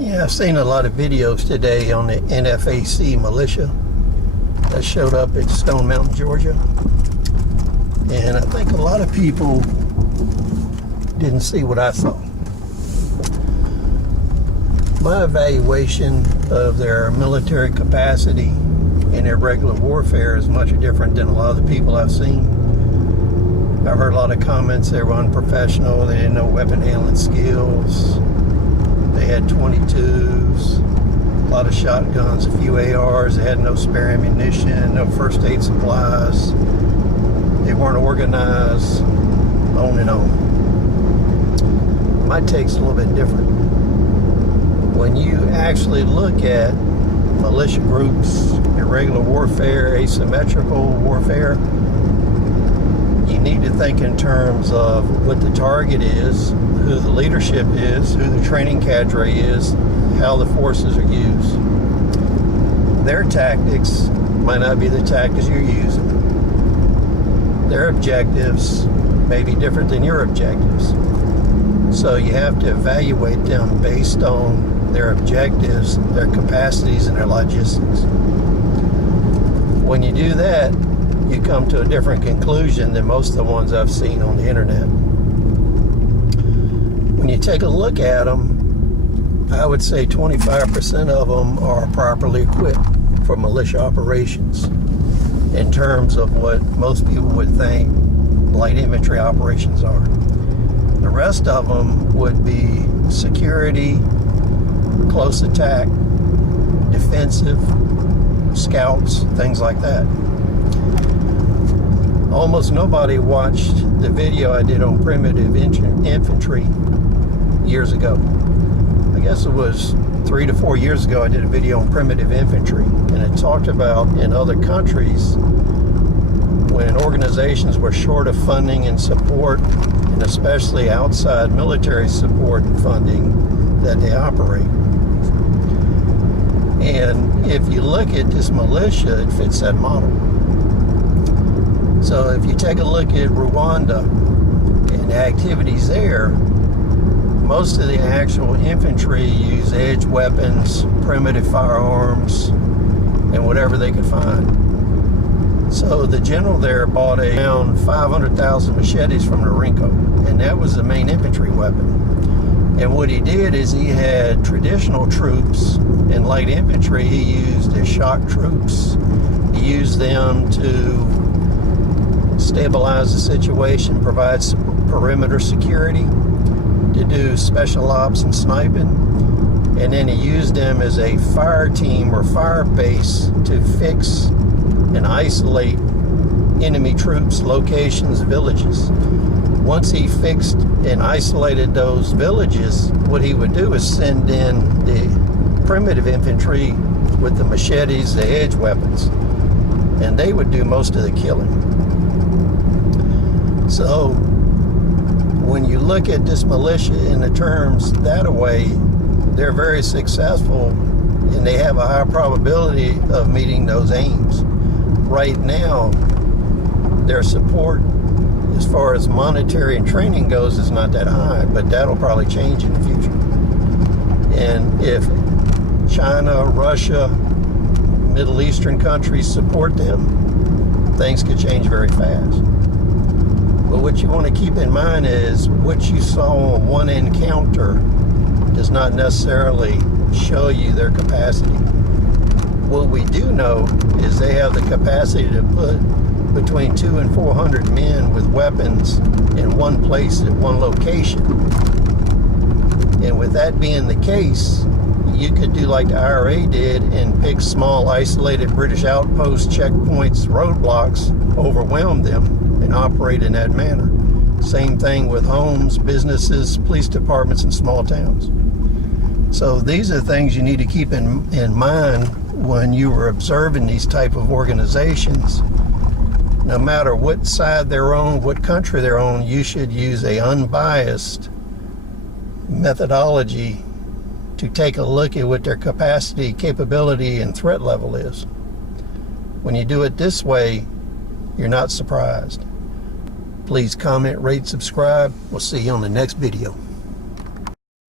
Yeah, I've seen a lot of videos today on the NFAC Militia that showed up at Stone Mountain, Georgia. And I think a lot of people didn't see what I saw. My evaluation of their military capacity in irregular warfare is much different than a lot of the people I've seen. I've heard a lot of comments they were unprofessional, they didn't know weapon handling skills. They had 22s, a lot of shotguns, a few ARs. They had no spare ammunition, no first aid supplies. They weren't organized, on and on. My take's a little bit different. When you actually look at militia groups, irregular warfare, asymmetrical warfare, you need to think in terms of what the target is, who the leadership is, who the training cadre is, how the forces are used. Their tactics might not be the tactics you're using. Their objectives may be different than your objectives. So you have to evaluate them based on their objectives, their capacities, and their logistics. When you do that, you come to a different conclusion than most of the ones I've seen on the internet. When you take a look at them, I would say 25% of them are properly equipped for militia operations in terms of what most people would think light infantry operations are. The rest of them would be security, close attack, defensive, scouts, things like that. Almost nobody watched the video I did on primitive infantry years ago. I guess it was 3 to 4 years ago I did a video on primitive infantry, and it talked about in other countries when organizations were short of funding and support, and especially outside military support and funding, that they operate. And if you look at this militia, it fits that model. So if you take a look at Rwanda and the activities there, most of the actual infantry use edge weapons, primitive firearms, and whatever they could find. So the general there bought around 500,000 machetes from Norinco, and that was the main infantry weapon. And what he did is he had traditional troops and light infantry he used as shock troops. He used them to stabilize the situation, provide perimeter security, to do special ops and sniping, and then he used them as a fire team or fire base to fix and isolate enemy troops, locations, villages. Once he fixed and isolated those villages, what he would do is send in the primitive infantry with the machetes, the edge weapons, and they would do most of the killing. So when you look at this militia in the terms that way, they're very successful and they have a high probability of meeting those aims. Right now, their support as far as monetary and training goes is not that high, but that'll probably change in the future. And if China, Russia, Middle Eastern countries support them, things could change very fast. But what you want to keep in mind is what you saw on one encounter does not necessarily show you their capacity. What we do know is they have the capacity to put between 200 and 400 men with weapons in one place at one location. And with that being the case, you could do like the IRA did and pick small isolated British outposts, checkpoints, roadblocks, overwhelm them, and operate in that manner. Same thing with homes, businesses, police departments, and small towns. So these are things you need to keep in mind when you are observing these type of organizations. No matter what side they're on, what country they're on, you should use a unbiased methodology to take a look at what their capacity, capability, and threat level is. When you do it this way, you're not surprised. Please comment, rate, subscribe. We'll see you on the next video.